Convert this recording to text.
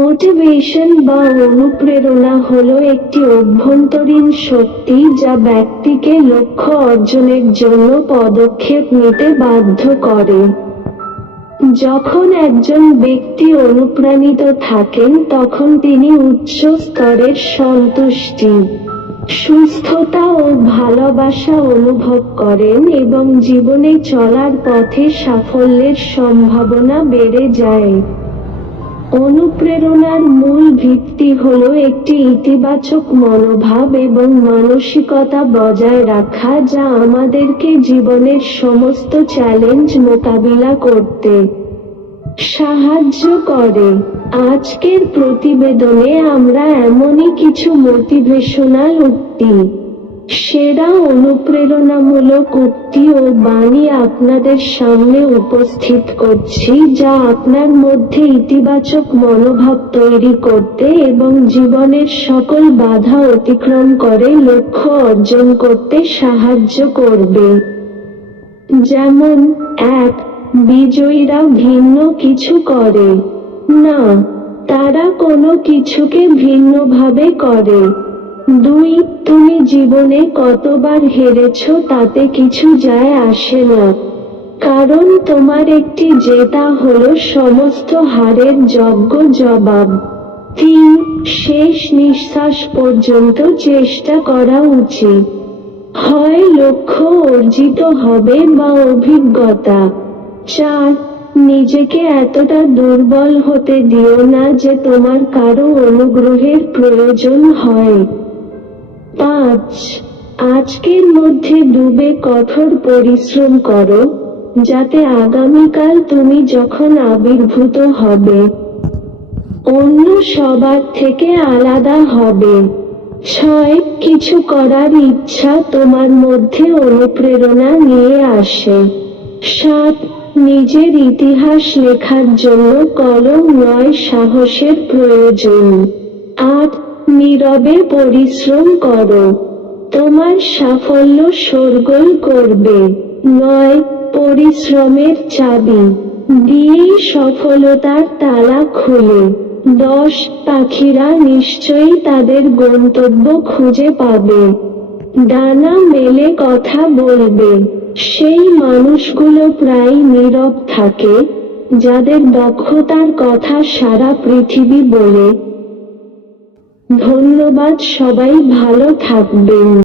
Motivation বা অনুপ্রেরণা হলো একটি অভ্যন্তরীণ শক্তি যা ব্যক্তিকে লক্ষ্য অর্জনের জন্য পদক্ষেপ নিতে বাধ্য করে। যখন একজন ব্যক্তি অনুপ্রাণিত থাকেন তখন তিনি উচ্চ স্তরের সন্তুষ্টি, সুস্থতা ও ভালোবাসা অনুভব করেন এবং জীবনে চলার পথে সাফল্যের সম্ভাবনা বেড়ে যায়। অনুপ্রেরণার মূল ভিত্তি হলো একটি ইতিবাচক মনোভাব এবং মানসিকতা বজায় রাখা যা আমাদেরকে জীবনের সমস্ত চ্যালেঞ্জ মোকাবিলা করতে সাহায্য করে। আজকের প্রতিবেদনে আমরা এমনই কিছু মোটিভেশনাল উক্তি, সেরা অনুপ্রেরণামূলক উক্তি ও বাণী আপনাদের সামনে উপস্থিত করছি যা আপনার মধ্যে ইতিবাচক মনোভাব তৈরি করতে এবং জীবনের সকল বাধা অতিক্রম করে লক্ষ্য অর্জন করতে সাহায্য করবে। যেমন ১. বিজয়ীরা ভিন্ন কিছু করে না, তারা কোনো কিছুকে ভিন্নভাবে করে। ২. তুমি জীবনে কতবার হেরেছ তাতে কিছু যায় আসে না, কারণ তোমার একটি জেতা হলো সমস্ত হারের যোগ্য জবাব। ৩. শেষ নিঃশ্বাস পর্যন্ত চেষ্টা করা উচিত, হয় লক্ষ্য অর্জিত হবে বা অভিজ্ঞতা। ৪. নিজেকে এতটা দুর্বল হতে দিও না যে তোমার কারো অনুগ্রহের প্রয়োজন হয়। ৫. আজকের মধ্যে ডুবে কঠোর পরিশ্রম করো, যাতে আগামীকাল তুমি যখন আবির্ভূত হবে অন্য সবার থেকে আলাদা হবে। ৬. কিছু করার ইচ্ছা তোমার মধ্যে অনুপ্রেরণা নিয়ে আসে। ৭. নিজের ইতিহাস লেখার জন্য কলম নয় সাহসের প্রয়োজন। ৮. নীরবে পরিশ্রম করো, তোমার সাফল্য শোরগোল করবে। ৯. পরিশ্রমের চাবি দিয়েই সফলতার তালা খোলে। ১০. পাখিরা নিশ্চয়ই তাদের গন্তব্য খুঁজে পাবে, ডানা মেলে কথা বলবে। সেই মানুষগুলো প্রায় নীরব থাকে, যাদের দক্ষতার কথা সারা পৃথিবী বলে। ধন্যবাদ, সবাই ভালো থাকবেন।